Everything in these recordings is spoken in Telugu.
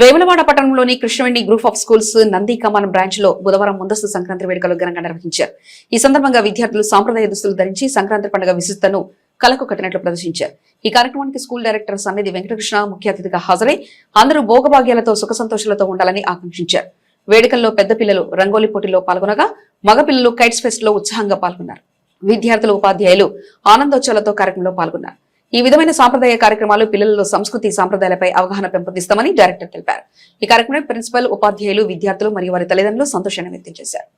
వేములవాడ పట్టణంలోని Krishnaveni group of schools Nandi come on branch లో బుధవారం ముందస్తు సంక్రాంతి వేడుకలు ఘనంగా నిర్వహించారు. ఈ సందర్భంగా విద్యార్థులు సాంప్రదాయ దుస్తులు ధరించి సంక్రాంతి పండుగ విశిష్టతను కలకు కట్టినట్లు ప్రదర్శించారు. ఈ కార్యక్రమానికి స్కూల్ డైరెక్టర్ సన్నిధి వెంకటకృష్ణ ముఖ్య అతిథిగా హాజరై అందరూ భోగభాగ్యాలతో సుఖ సంతోషాలతో ఉండాలని ఆకాంక్షించారు. వేడుకల్లో పెద్ద పిల్లలు రంగోలీ పోటీలో పాల్గొనగా మగపిల్లలు కైట్స్ ఫెస్ట్ లో ఉత్సాహంగా పాల్గొన్నారు. విద్యార్థులు ఉపాధ్యాయులు ఆనందోత్సవాలతో కార్యక్రమంలో పాల్గొన్నారు. ఈ విధమైన సాంప్రదాయ కార్యక్రమాలు పిల్లలలో సంస్కృతి సాంప్రదాయాలపై అవగాహన పెంపొందిస్తామని డైరెక్టర్ తెలిపారు. ఈ కార్యక్రమంలో ప్రిన్సిపల్, ఉపాధ్యాయులు, విద్యార్థులు మరియు వారి తల్లిదండ్రులు సంతోషాన్ని వ్యక్తం చేశారు.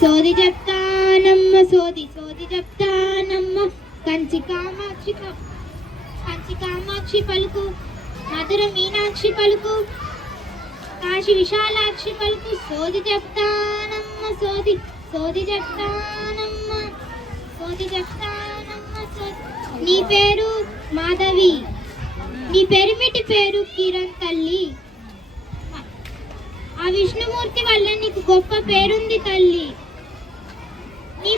సోది చెప్తానమ్మ సోది చెప్తానమ్మ కంచి కామాక్షి పలుకు మధుర మీనాక్షి పలుకు కాశీ విశాలాక్షి పలుకు సోది చెప్తానమ్మ సోది చెప్తానమ్మ సోది. నీ పేరు మాధవి, నీ పెరిమిటి పేరు కిరణ్ తల్లి. ఆ విష్ణుమూర్తి వల్ల నీకు గొప్ప పేరుంది తల్లి. నీ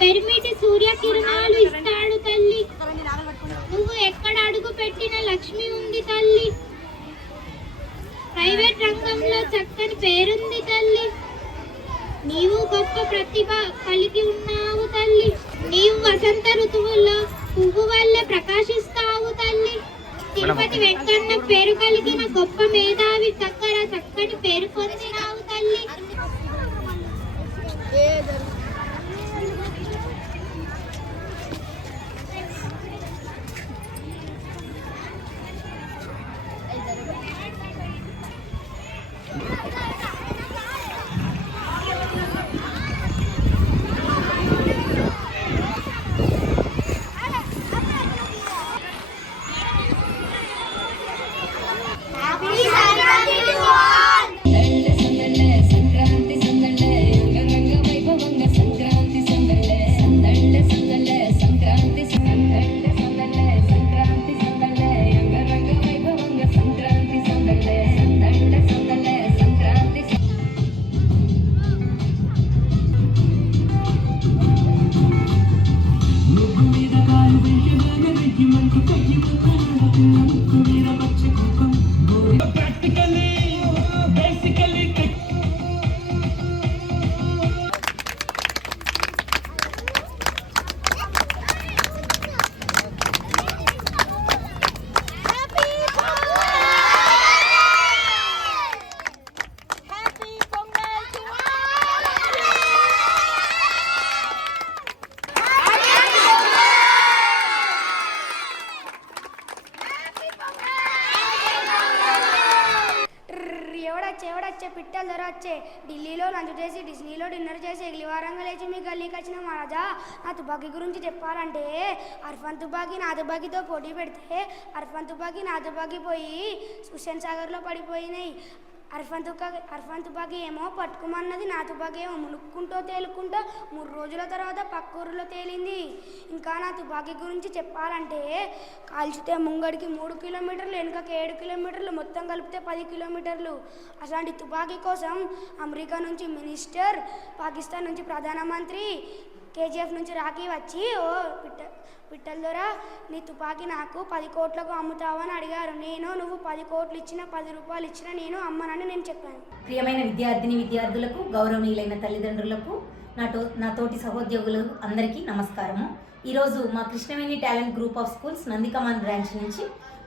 పెరిమిటి సూర్యకిరణాలు ఇస్తాడు తల్లి. నువ్వు ఎక్కడ అడుగు పెట్టిన లక్ష్మి ఉంది తల్లి. ప్రైవేట్ రంగంలో చక్కని పేరుంది తల్లి. నీవు గొప్ప ప్రతిభ కలిగి ఉన్నావు తల్లి. నీవు వసంత ఋతువుల్లో పువ్వు వల్లే ప్రకాశిస్తావు తల్లి. తిరుపతి వెంకన్న పేరు కలిగిన గొప్ప మేధావి దగ్గర చక్కటి పేరు పొందినావు తల్లి. ఎవడొచ్చే పిట్టలు దొరొచ్చే ఢిల్లీలో లంచ్ చేసి డిస్నీలో డిన్నర్ చేసి ఎగిలివారంగా లేచి మీ గల్లీకి వచ్చిన మహారాజా. నా తుపాకీ గురించి చెప్పాలంటే అర్ఫాన్ తుపాకీ నా తుపాకీతో పోటీ పెడితే అర్ఫాన్ తుపాకీ నా తుపాకీ పోయి హుస్సేన్ సాగర్లో పడిపోయినాయి. అర్ఫన్ తుపాకీ ఏమో పట్టుకోమన్నది, నా తుపాకీ ఏమో మునుక్కుంటూ తేలుకుంటూ 3 రోజుల తర్వాత పక్క ఊరిలో తేలింది. ఇంకా నా తుపాకీ గురించి చెప్పాలంటే కాల్చితే ముంగడికి 3 కిలోమీటర్లు, వెనుకకి 7 కిలోమీటర్లు, మొత్తం కలిపితే 10 కిలోమీటర్లు. అలాంటి తుపాకీ కోసం అమెరికా నుంచి మినిస్టర్, పాకిస్తాన్ నుంచి ప్రధానమంత్రి, కేజీఎఫ్ నుంచి రాకీ వచ్చి, ఓ పిట్టల ద్వారా నీ తుపాకీ నాకు 10 కోట్లకు అమ్ముతావని అడిగారు. నువ్వు 10 కోట్లు ఇచ్చినా 10 రూపాయలు ఇచ్చినా నేను అమ్మనని నేను చెప్పాను. ప్రియమైన విద్యార్థులకు, గౌరవనీయులైన తల్లిదండ్రులకు, నా తోటి సహోద్యోగులకు అందరికీ నమస్కారము. ఈరోజు మా Krishnaveni talent group of schools Nandikaman branch నుంచి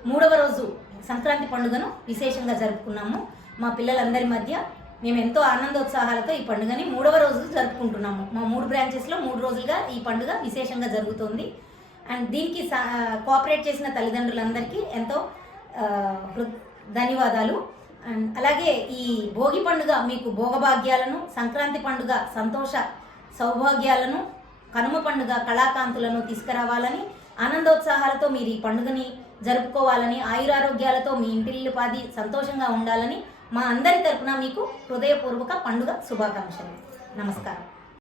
3వ రోజు సంక్రాంతి పండుగను విశేషంగా జరుపుకున్నాము. మా పిల్లలందరి మధ్య మేము ఎంతో ఆనందోత్సాహాలతో ఈ పండుగని 3వ రోజు జరుపుకుంటున్నాము. మా 3 బ్రాంచెస్లో 3 రోజులుగా ఈ పండుగ విశేషంగా జరుగుతుంది. అండ్ దీనికి కోఆపరేట్ చేసిన తల్లిదండ్రులందరికీ ఎంతో ధన్యవాదాలు. అండ్ అలాగే ఈ భోగి పండుగ మీకు భోగభాగ్యాలను, సంక్రాంతి పండుగ సంతోష సౌభాగ్యాలను, కనుమ పండుగ కళాకాంతులను తీసుకురావాలని, ఆనందోత్సాహాలతో మీరు ఈ పండుగని జరుపుకోవాలని, ఆయురారోగ్యాలతో మీ ఇంటిల్లిపాది సంతోషంగా ఉండాలని మా అందరి తరపున మీకు హృదయపూర్వక పండుగ శుభాకాంక్షలు. నమస్కారం.